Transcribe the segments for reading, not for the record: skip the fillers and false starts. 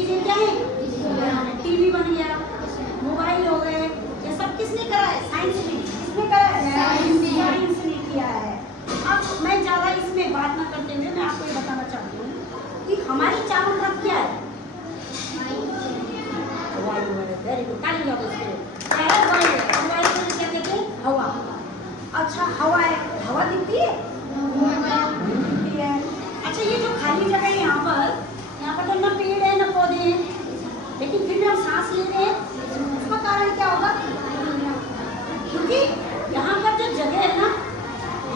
चीजें क्या है? टीवी बन गया, मोबाइल हो गए, ये सब किसने करा है? साइंस ने। किसने करा है? साइंस ने किया है। अब मैं ज्यादा इसमें बात ना करते हुए मैं आपको ये बताना चाहती हूँ कि हमारी चारों तरफ क्या है? वेरी गुड, ताली बजाओ इसके लिए। क्या कहते हैं? हवा। अच्छा हवा है, हवा दिखती है? दिखती है। अच्छा ये जो खाली जगह है यहाँ पर तो ना पेड़ है ना पौधे हैं, लेकिन फिर भी हम सांस ले रहे हैं, उसका कारण क्या होगा? क्योंकि यहाँ पर जो जगह है ना,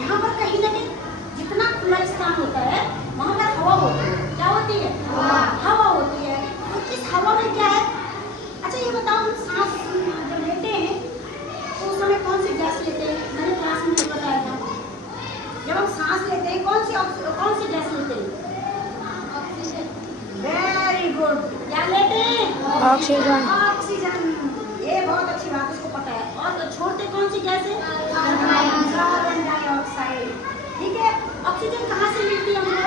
यहाँ पर कहीं ना कहीं जितना खुला स्थान होता है वहाँ पर हवा होती है। क्या होती है? हवा होती है। तो इस हवा में क्या है? अच्छा ये बताओ, हम सांस जब लेते हैं तो उस समय कौन सी गैस लेते हैं? मैंने क्लास में बताया था, जब हम सांस लेते हैं कौन सी गैस लेते हैं? वेरी गुड, क्या लेते हैं? ऑक्सीजन। ऑक्सीजन। ये बहुत अच्छी बात, उसको पता है। और छोड़ते कौन सी गैस है? Carbon dioxide. ठीक है। ऑक्सीजन कहाँ से मिलती है हमको?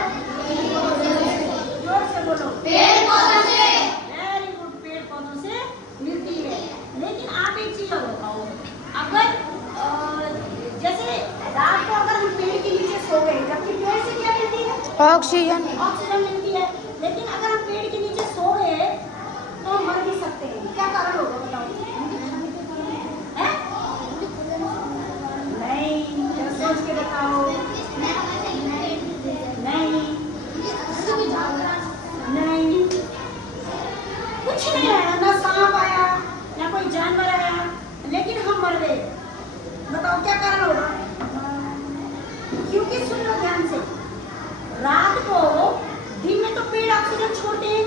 जोर से बोलो। पेड़ पौधों से। वेरी गुड, पेड़ पौधों से मिलती है। लेकिन आप एक चीज और बताओ, अगर जैसे रात को अगर हम पेड़ के नीचे सो गए, जबकि पेड़ से क्या मिलती है? ऑक्सीजन। ऑक्सीजन मिलती है। लेकिन अगर हम पेड़ के नीचे सो गए तो हम मर भी सकते हैं। क्या कारण होगा बताओ? है? नहीं, जरा सोच के बताओ। नहीं, कुछ नहीं आया, ना सांप आया ना कोई जानवर आया, लेकिन हम मर गए। बताओ क्या कारण होगा? क्योंकि सुन लो ध्यान से, रात को, दिन में तो पेड़ ऑक्सीजन छोड़ते हैं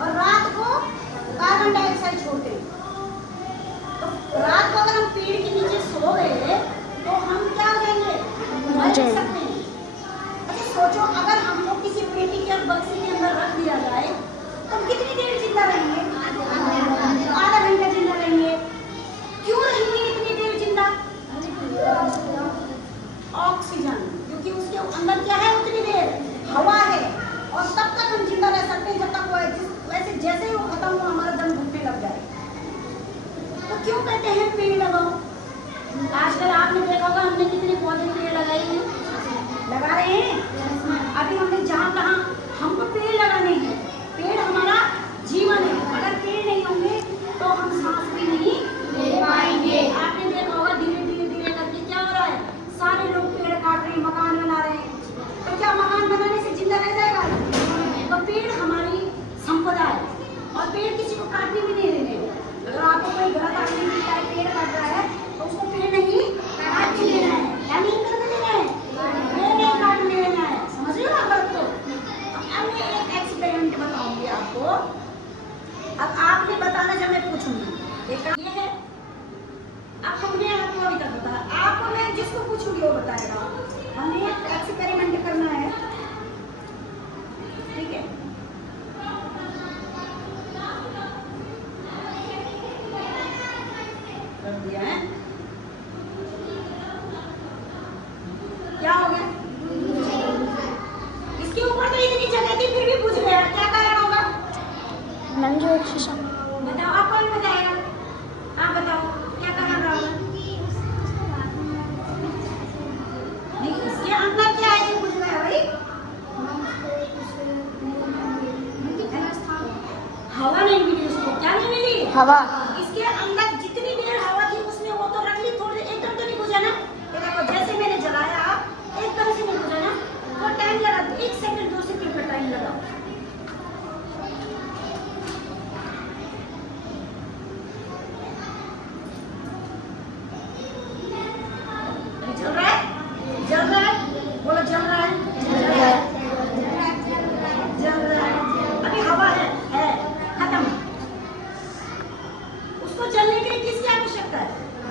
और रात को कार्बन डाइऑक्साइड छोड़ते हैं। तो रात को अगर हम पेड़ के नीचे सो गए तो हम क्या हो जाएंगे? मर सकते हैं। अच्छा सोचो, अगर हमको किसी पेटी के बक्से के अंदर रख दिया जाए तो हम कितनी देर जिंदा रहेंगे? आधा घंटा जिंदा रहेंगे। क्यों रहेंगे इतनी देर जिंदा? ऑक्सीजन, क्योंकि उसके अंदर क्या है उतनी देर? हवा है। और तब तक हम जिंदा रह सकते हैं जब तक वो वैसे जैसे ही वो खत्म हुआ हमारा दम घुटने लग जाए। तो क्यों कहते हैं पेड़ लगाओ? आजकल आपने देखा होगा हमने कितने पौधे पेड़ लगाए हैं, लगा रहे हैं। अभी हमने जहाँ कहाँ हमको पेड़ लगाने हैं। पेड़ हमारा जीवन है। अगर पेड़ नहीं होंगे तो हम सांस भी नहीं ले पाएंगे। आपने देखा होगा धीरे धीरे धीरे करके क्या हो रहा है? सारे लोग पेड़ काट रहे हैं, मकान बना रहे हैं। तो क्या मकान बनाने से जिंदा रह जाएगा? तो पेड़ हमारी संपदा है और पेड़ किसी को काटने भी नहीं देंगे। अगर आपको कोई गलत आदमी मिलता है, पेड़ काट रहा है, तो उसको पेड़ नहीं काटने देना है। क्या नहीं करने देना है? पेड़ नहीं काटने देना है। समझ रहे हो आप बात को? अब मैं एक एक्सपेरिमेंट बताऊंगी आपको। अब आपने बताना जब मैं पूछूंगी। ये है, अब हमने आपको अभी तक बताया, आपको मैं जिसको पूछूंगी वो बताएगा। हमने एक एक्सपेरिमेंट करना है, ठीक है? कर दिया है। क्या हो गया? इसके ऊपर तो इतनी जगह थी फिर भी पूछ गया, क्या कारण होगा? नंगे ऑक्सीजन। बताओ, आप कौन बताएगा? आप बताओ क्या कारण होगा? नहीं, इसके अंदर क्या है? पूछ गया भाई। हवा नहीं मिली उसको। क्या नहीं मिली? हवा। इसके अंदर जितनी देर हवा थी उसने वो तो रख ली, थोड़ी देर एकदम तो नहीं बुझा ना। देखो जैसे मैंने जलाया एकदम से नहीं बुझा ना, तो टाइम लगा, 1 सेकंड 2 सेकंड का टाइम लगा। जल रहा है? जल रहा है? बोलो जल रहा है? जल रहा है? जल रहा है। अभी हवा है खत्म। उसको जलने के लिए किसकी आवश्यकता है?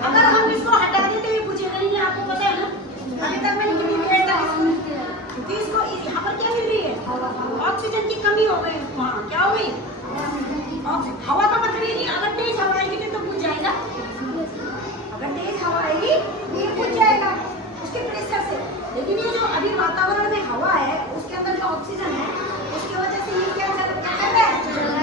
अगर हम इसको हटा दें तो ये बुझेगा नहीं, आपको पता है ना। अभी तक मैंने कितनी देर तक क्योंकि इसको यहाँ पर क्या मिल रही है? ऑक्सीजन की कमी हो गई। वहाँ क्या हो गई? हवा का मतलब ये नहीं, अगर तेज हवा आएगी तो बुझ जाएगा। अगर तेज हवा आएगी ये बुझ जाएगा उसके प्रेशर से। लेकिन ये जो अभी वातावरण में हवा है उसके अंदर जो ऑक्सीजन है उसकी वजह से ये क्या कर रहा है?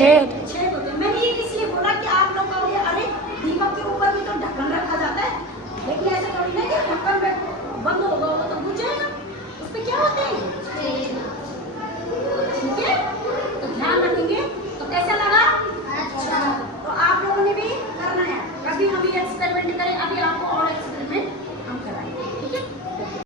छेद